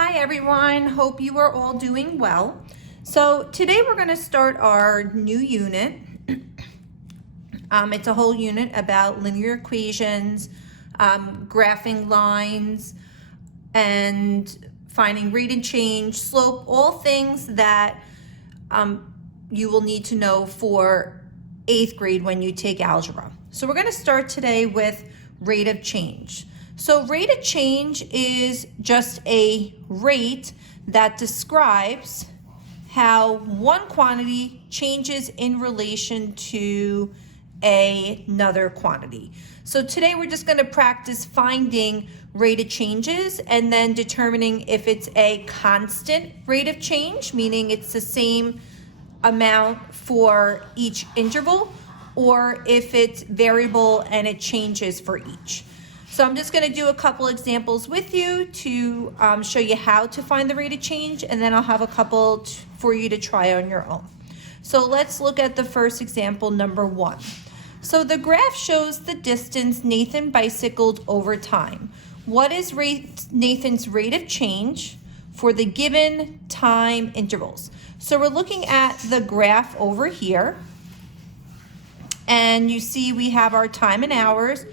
Hi everyone, hope you are all doing well. So today we're going to start our new unit. It's a whole unit about linear equations, graphing lines, and finding rate of change, slope, all things that you will need to know for 8th grade when you take algebra. So we're going to start today with rate of change. So rate of change is just a rate that describes how one quantity changes in relation to another quantity. So today we're just going to practice finding rate of changes and then determining if it's a constant rate of change, meaning it's the same amount for each interval, or if it's variable and it changes for each. So I'm just going to do a couple examples with you to show you how to find the rate of change, and then I'll have a couple for you to try on your own. So let's look at the first example, number 1. So the graph shows the distance Nathan bicycled over time. What is Nathan's rate of change for the given time intervals? So we're looking at the graph over here, and you see we have our time in hours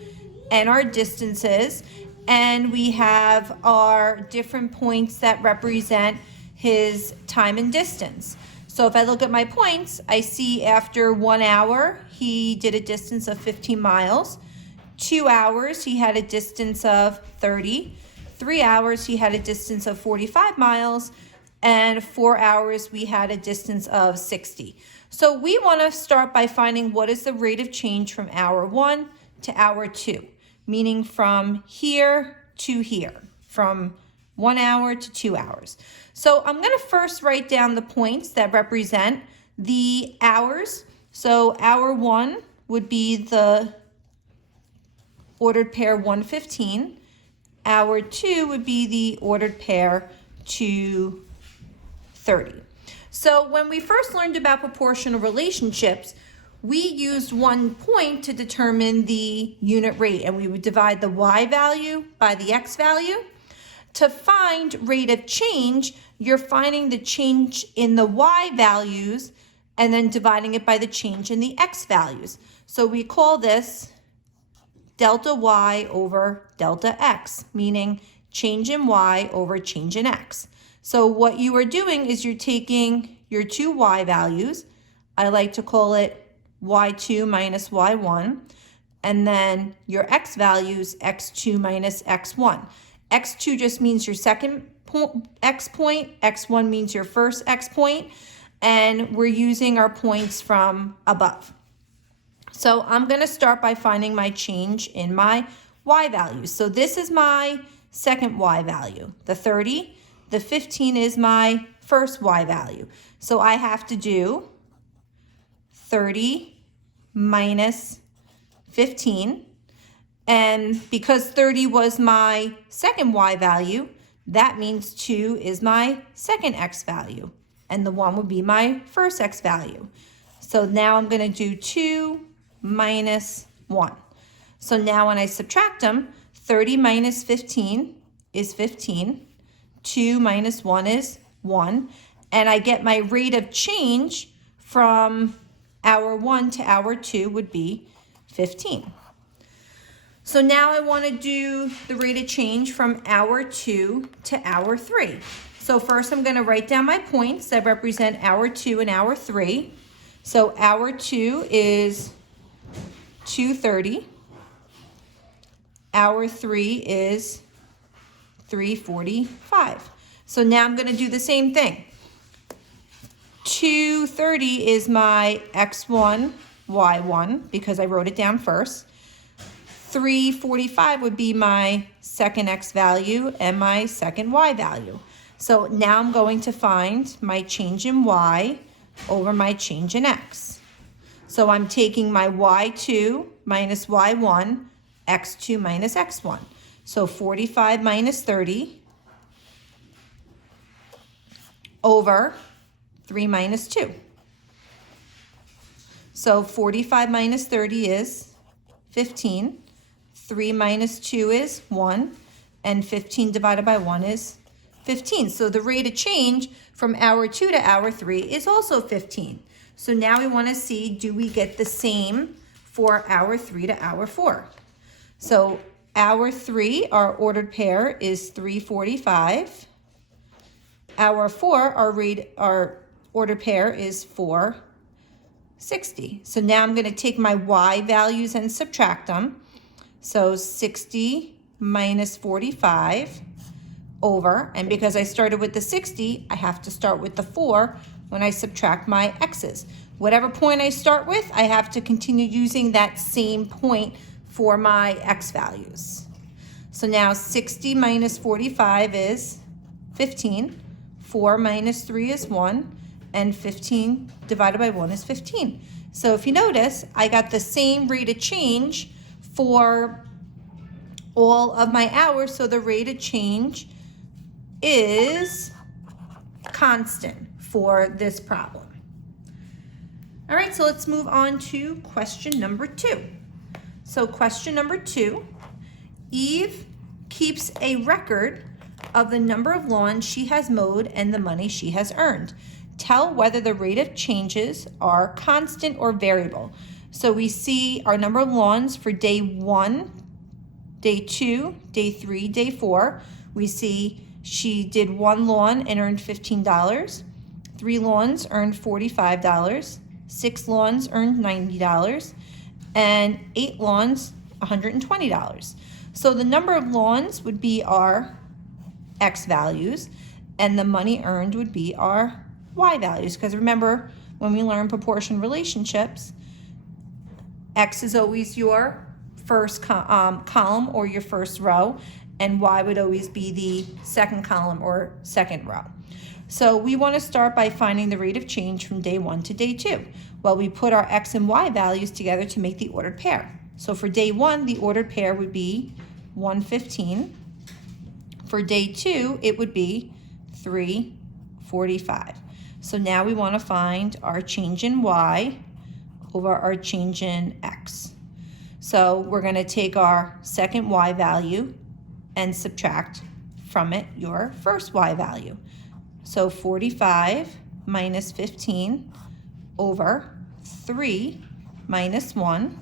and our distances, and we have our different points that represent his time and distance. So if I look at my points, I see after 1 hour, he did a distance of 15 miles. 2 hours, he had a distance of 30. 3 hours, he had a distance of 45 miles. And 4 hours, we had a distance of 60. So we want to start by finding what is the rate of change from hour 1 to hour 2, meaning from here to here, from 1 hour to 2 hours. So I'm going to first write down the points that represent the hours. So hour 1 would be the ordered pair 115. Hour 2 would be the ordered pair 230. So when we first learned about proportional relationships, we used 1 point to determine the unit rate, and we would divide the y value by the x value. To find rate of change, you're finding the change in the y values and then dividing it by the change in the x values. So we call this delta y over delta x, meaning change in y over change in x. So what you are doing is you're taking your two y values, I like to call it y2 minus y1, and then your x values, x2 minus x1. x2 just means your second x point, x1 means your first x point, and we're using our points from above. So I'm going to start by finding my change in my y values. So this is my second y value, the 30. The 15 is my first y value. So I have to do 30 minus 15. And because 30 was my second y value, that means 2 is my second x value. And the 1 would be my first x value. So now I'm going to do 2 minus 1. So now when I subtract them, 30 minus 15 is 15. 2 minus 1 is 1. And I get my rate of change from hour 1 to hour 2 would be 15. So now I want to do the rate of change from hour 2 to hour 3. So first I'm going to write down my points that represent hour 2 and hour 3. So hour 2 is 2:30. Hour 3 is 3:45. So now I'm going to do the same thing. 2:30 is my x1, y1, because I wrote it down first. 3:45 would be my second x value and my second y value. So now I'm going to find my change in y over my change in x. So I'm taking my y2 minus y1, x2 minus x1. So 45 minus 30 over 3 minus 2. So 45 minus 30 is 15. 3 minus 2 is 1. And 15 divided by 1 is 15. So the rate of change from hour 2 to hour 3 is also 15. So now we want to see, do we get the same for hour 3 to hour 4? So hour 3, our ordered pair is 345. Hour 4, our ordered pair is 460. So now I'm going to take my y values and subtract them. So 60 minus 45 over, and because I started with the 60, I have to start with the 4 when I subtract my x's. Whatever point I start with, I have to continue using that same point for my x values. So now 60 minus 45 is 15, 4 minus 3 is 1, and 15 divided by 1 is 15. So if you notice, I got the same rate of change for all of my hours, so the rate of change is constant for this problem. All right, so let's move on to question number 2. So question number 2, Eve keeps a record of the number of lawns she has mowed and the money she has earned. Tell whether the rate of changes are constant or variable. So we see our number of lawns for day 1, day 2, day 3, day 4. We see she did 1 lawn and earned $15. 3 lawns earned $45. 6 lawns earned $90. And 8 lawns, $120. So the number of lawns would be our x values, and the money earned would be our y values. Because remember, when we learn proportion relationships, x is always your first column or your first row, and y would always be the second column or second row. So we want to start by finding the rate of change from day 1 to day 2. Well, we put our x and y values together to make the ordered pair. So for day 1, the ordered pair would be 115. For day 2, it would be 345. So now we want to find our change in y over our change in x. So we're going to take our second y value and subtract from it your first y value. So 45 minus 15 over 3 minus 1.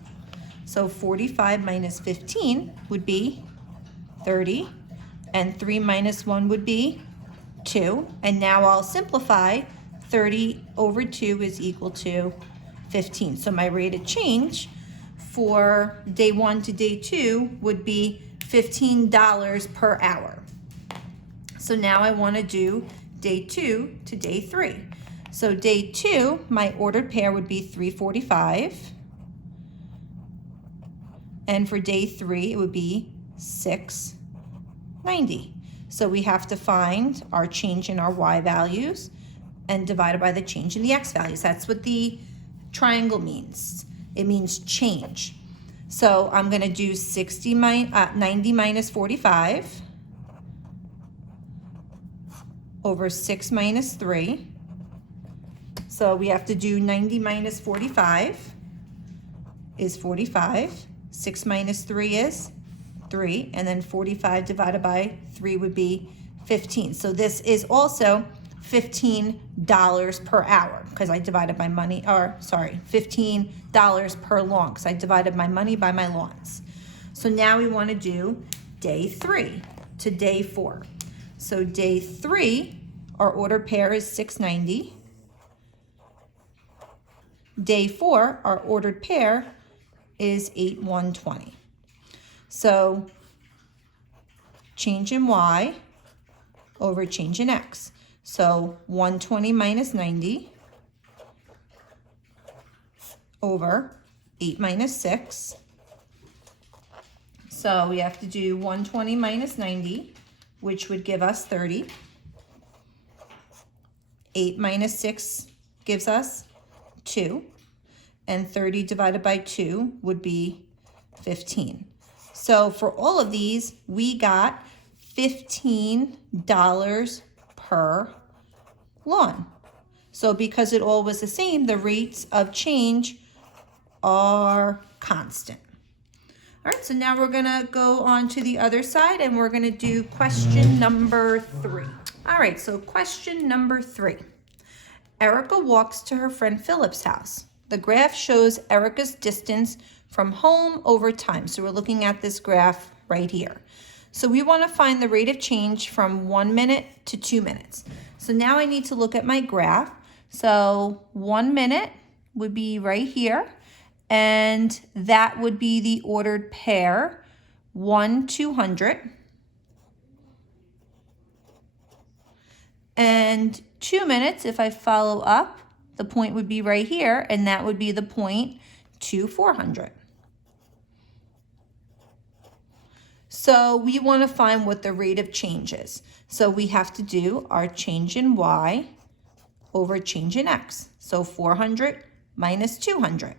So 45 minus 15 would be 30, and 3 minus 1 would be 2. And now I'll simplify. 30 over 2 is equal to 15. So my rate of change for day 1 to day 2 would be $15 per hour. So now I want to do day 2 to day 3. So day 2, my ordered pair would be 345. And for day 3, it would be 690. So we have to find our change in our y values and divide it by the change in the x values. That's what the triangle means. It means change. So I'm going to do 90 minus 45 over 6 minus 3. So we have to do 90 minus 45 is 45. 6 minus 3 is 3. And then 45 divided by 3 would be 15. So this is also $15 per hour because I divided my money, or sorry, $15 per lawn because I divided my money by my lawns. So now we want to do day 3 to day 4. So day 3, our ordered pair is 690. Day 4, our ordered pair is 8120. So change in y over change in x. So 120 minus 90 over 8 minus 6. So we have to do 120 minus 90, which would give us 30. 8 minus 6 gives us 2. And 30 divided by 2 would be 15. So for all of these, we got $15 per lawn. So because it all was the same, the rates of change are constant. All right, so now we're gonna go on to the other side and we're gonna do question number 3. All right, so question number 3. Erica walks to her friend Philip's house. The graph shows Erica's distance from home over time. So we're looking at this graph right here. So we want to find the rate of change from 1 minute to 2 minutes. So now I need to look at my graph. So 1 minute would be right here, and that would be the ordered pair 1, 200. And 2 minutes, if I follow up, the point would be right here, and that would be the point 2, 400. So we want to find what the rate of change is. So we have to do our change in y over change in x. So 400 minus 200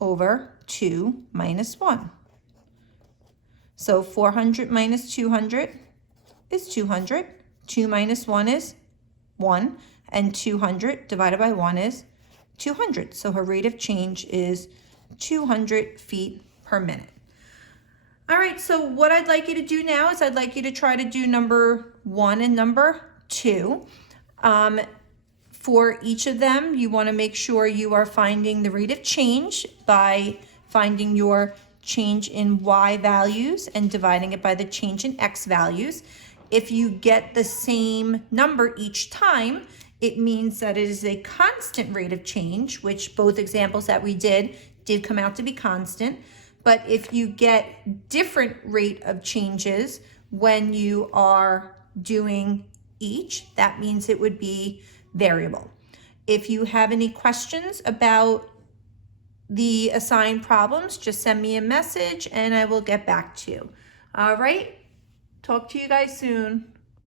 over 2 minus 1. So 400 minus 200 is 200. 2 minus 1 is 1. And 200 divided by 1 is 200. So her rate of change is 200 feet per minute. All right, so what I'd like you to do now is I'd like you to try to do number 1 and number 2. For each of them, you want to make sure you are finding the rate of change by finding your change in y values and dividing it by the change in x values. If you get the same number each time, it means that it is a constant rate of change, which both examples that we did come out to be constant. But if you get different rate of changes when you are doing each, that means it would be variable. If you have any questions about the assigned problems, just send me a message and I will get back to you. All right, talk to you guys soon.